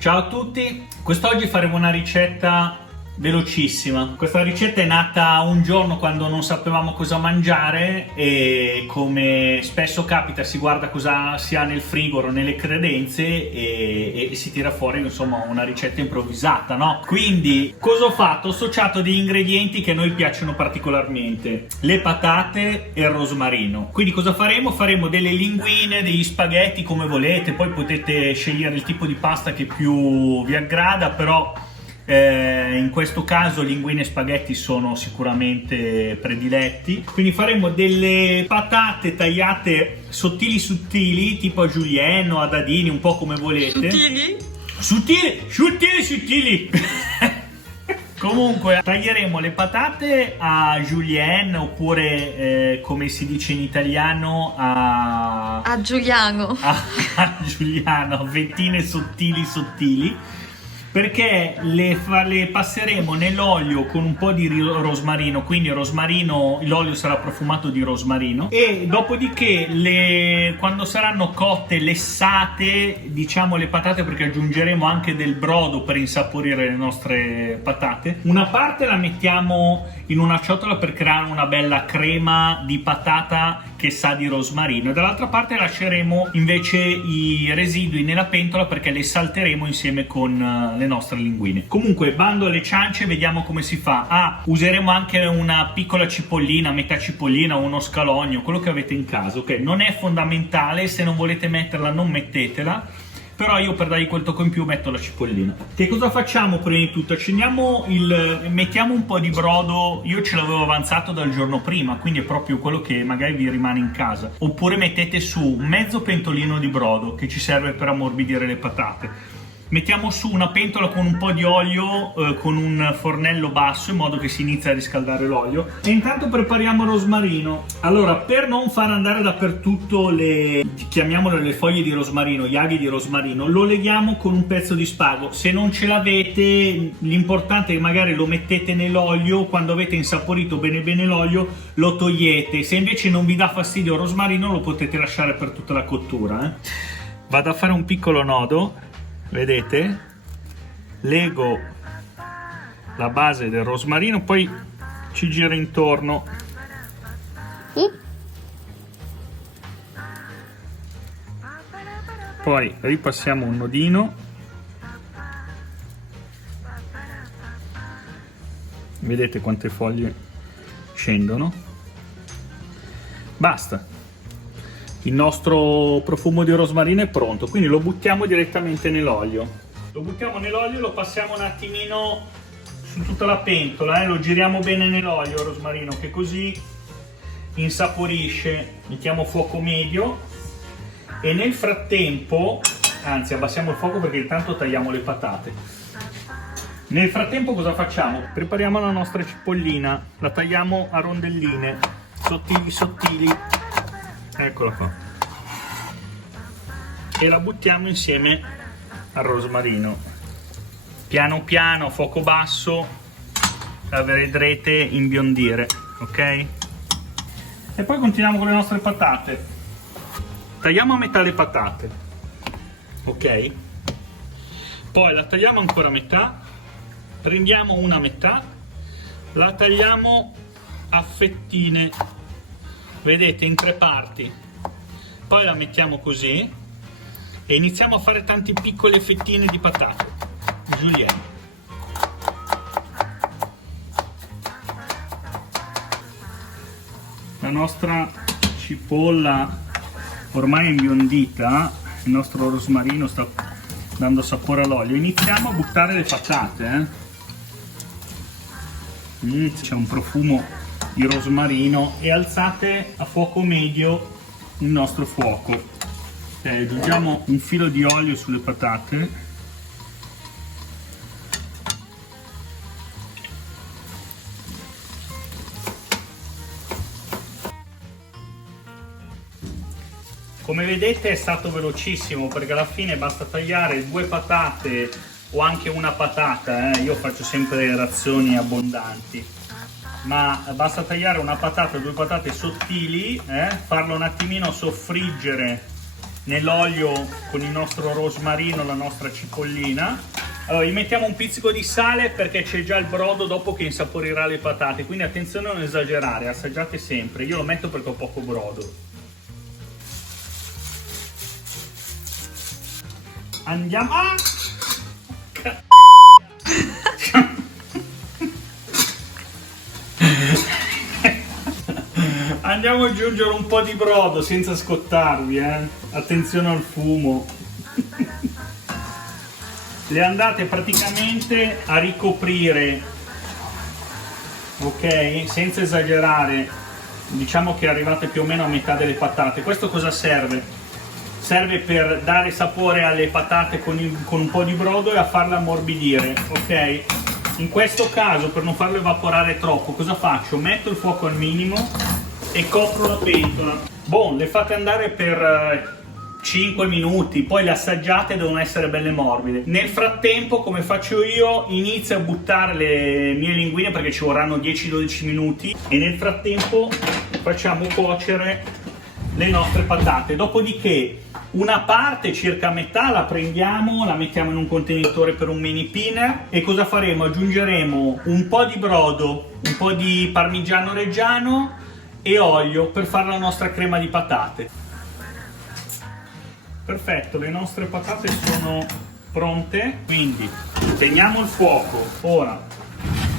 Ciao a tutti, quest'oggi faremo una ricetta velocissima. Questa ricetta è nata un giorno quando non sapevamo cosa mangiare e, come spesso capita, si guarda cosa si ha nel frigorifero, nelle credenze e si tira fuori insomma una ricetta improvvisata, no? Quindi cosa ho fatto? Ho associato degli ingredienti che a noi piacciono particolarmente: le patate e il rosmarino. Quindi cosa faremo? Faremo delle linguine, degli spaghetti, come volete, poi potete scegliere il tipo di pasta che più vi aggrada, però in questo caso linguine e spaghetti sono sicuramente prediletti. Quindi faremo delle patate tagliate sottili, tipo a julienne o a dadini, un po' come volete. Sottili. Comunque taglieremo le patate a julienne, oppure come si dice in italiano a Giuliano. A Giuliano, a fettine sottili, perché le passeremo nell'olio con un po' di rosmarino, quindi l'olio sarà profumato di rosmarino, e dopodiché quando saranno cotte, lessate, diciamo, le patate, perché aggiungeremo anche del brodo per insaporire le nostre patate, una parte la mettiamo in una ciotola per creare una bella crema di patata che sa di rosmarino, e dall'altra parte lasceremo invece i residui nella pentola perché le salteremo insieme con le nostre linguine. Comunque, bando alle ciance, vediamo come si fa. Useremo anche una piccola cipollina, metà cipollina o uno scalogno, quello che avete in casa, ok? Non è fondamentale, se non volete metterla non mettetela, però io, per dargli quel tocco in più, metto la cipollina. Che cosa facciamo? Prima di tutto mettiamo un po' di brodo. Io ce l'avevo avanzato dal giorno prima, quindi è proprio quello che magari vi rimane in casa, oppure mettete su mezzo pentolino di brodo che ci serve per ammorbidire le patate. Mettiamo su una pentola con un po' di olio, con un fornello basso, in modo che si inizia a riscaldare l'olio, e intanto prepariamo il rosmarino. Allora, per non far andare dappertutto chiamiamole le foglie di rosmarino, gli aghi di rosmarino, lo leghiamo con un pezzo di spago. Se non ce l'avete, l'importante è che magari lo mettete nell'olio, quando avete insaporito bene l'olio lo togliete. Se invece non vi dà fastidio il rosmarino, lo potete lasciare per tutta la cottura. Vado a fare un piccolo nodo. Vedete? Lego la base del rosmarino, poi ci giro intorno. Poi ripassiamo un nodino. Vedete quante foglie scendono? Basta. Il nostro profumo di rosmarino è pronto, quindi lo buttiamo direttamente nell'olio. Lo passiamo un attimino su tutta la pentola, lo giriamo bene nell'olio il rosmarino, che così insaporisce. Mettiamo fuoco medio e nel frattempo, anzi abbassiamo il fuoco perché intanto tagliamo le patate. Nel frattempo cosa facciamo? Prepariamo la nostra cipollina, la tagliamo a rondelline, sottili. Eccola qua, e la buttiamo insieme al rosmarino, piano piano, fuoco basso, la vedrete imbiondire, ok? E poi continuiamo con le nostre patate. Tagliamo a metà le patate, ok? Poi la tagliamo ancora a metà, prendiamo una metà, la tagliamo a fettine, vedete, in 3 parti, poi la mettiamo così e iniziamo a fare tante piccole fettine di patate julienne. La nostra cipolla ormai è imbiondita, il nostro rosmarino sta dando sapore all'olio. Iniziamo a buttare le patate, c'è un profumo di rosmarino, e alzate a fuoco medio il nostro fuoco. Aggiungiamo un filo di olio sulle patate, Come vedete è stato velocissimo, perché alla fine basta tagliare 2 patate o anche una patata, io faccio sempre razioni abbondanti, ma basta tagliare una patata, 2 patate sottili, farlo un attimino soffriggere nell'olio con il nostro rosmarino, la nostra cipollina. Allora gli mettiamo un pizzico di sale perché c'è già il brodo dopo che insaporirà le patate, quindi attenzione a non esagerare, assaggiate sempre. Io lo metto perché ho poco brodo. Andiamo a... Andiamo ad aggiungere un po' di brodo senza scottarvi, attenzione al fumo. Le andate praticamente a ricoprire, ok? Senza esagerare, diciamo che arrivate più o meno a metà delle patate. Questo cosa serve? Serve per dare sapore alle patate con un po' di brodo e a farle ammorbidire, ok? In questo caso, per non farlo evaporare troppo, cosa faccio? Metto il fuoco al minimo e copro la pentola. Boh, le fate andare per 5 minuti, poi le assaggiate, devono essere belle morbide. Nel frattempo, come faccio io, inizio a buttare le mie linguine perché ci vorranno 10-12 minuti e nel frattempo facciamo cuocere le nostre patate. Dopodiché una parte, circa metà, la prendiamo, la mettiamo in un contenitore per un mini pinner e cosa faremo? Aggiungeremo un po' di brodo, un po' di parmigiano reggiano e olio per fare la nostra crema di patate. Perfetto, le nostre patate sono pronte, quindi teniamo il fuoco. Ora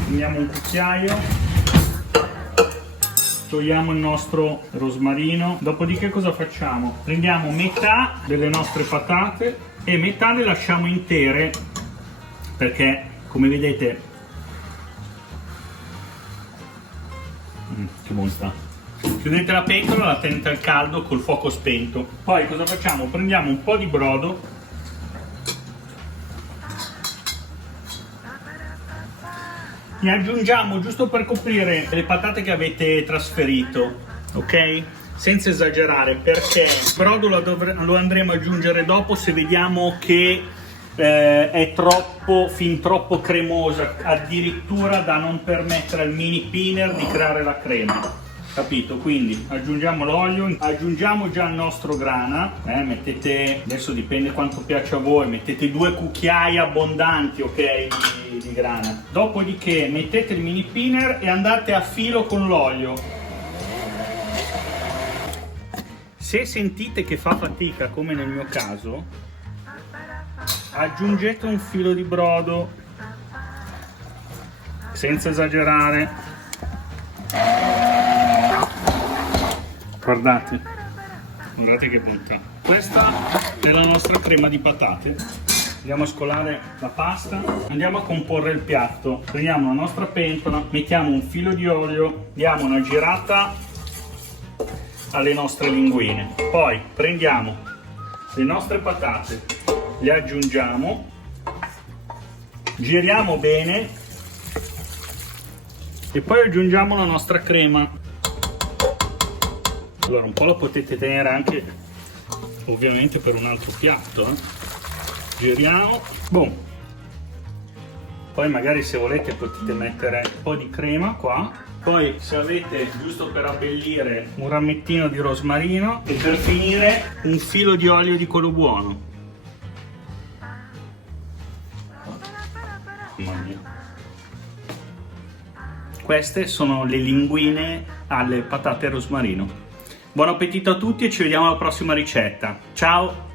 prendiamo un cucchiaio, togliamo il nostro rosmarino, dopodiché cosa facciamo? Prendiamo metà delle nostre patate e metà le lasciamo intere perché, come vedete, che buono sta. Chiudete la pentola, la tenete al caldo col fuoco spento. Poi cosa facciamo? Prendiamo un po' di brodo, ne aggiungiamo giusto per coprire le patate che avete trasferito, ok? Senza esagerare, perché il brodo lo andremo ad aggiungere dopo se vediamo che è fin troppo cremosa, addirittura da non permettere al mini pinner di creare la crema. Capito? Quindi aggiungiamo l'olio, aggiungiamo già il nostro grana, mettete, adesso dipende quanto piace a voi, mettete 2 cucchiai abbondanti, ok, di grana. Dopodiché mettete il mini pinner e andate a filo con l'olio. Se sentite che fa fatica, come nel mio caso, aggiungete un filo di brodo, senza esagerare. Guardate che bontà. Questa è la nostra crema di patate. Andiamo a scolare la pasta, andiamo a comporre il piatto. Prendiamo la nostra pentola, mettiamo un filo di olio, diamo una girata alle nostre linguine. Poi prendiamo le nostre patate, le aggiungiamo, giriamo bene e poi aggiungiamo la nostra crema. Allora un po' la potete tenere anche ovviamente per un altro piatto, Giriamo, boom. Poi magari se volete potete mettere un po' di crema qua. Poi se avete, giusto per abbellire, un ramettino di rosmarino e per finire un filo di olio di quello buono. Mamma mia. Queste sono le linguine alle patate e rosmarino. Buon appetito a tutti e ci vediamo alla prossima ricetta. Ciao!